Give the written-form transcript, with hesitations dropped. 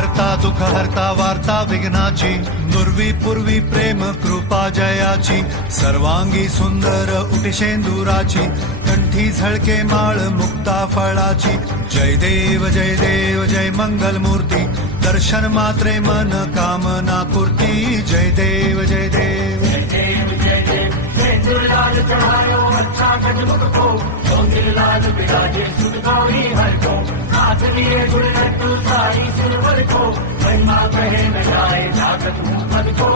करता दुःख हरता वार्ता विघ्नाची, नुर्वी पूर्वी प्रेम कृपा जयाची, सर्वांगी सुंदर उटिशेंदुराची, कंठी झळके माळ मुक्ता फळाची, जय देव जय मंगल मूर्ती, दर्शन मात्रे मन कामना पूर्ती, जय देव जय देव लाल चढ़ायो अच्छा गजमुख को, सौंदर लाल बिराजे सुध गौरी हर को, हाथ लिए गुड़ लड्डू सारी सिरवर को, महिमा कहे न जाए जागत मुख को,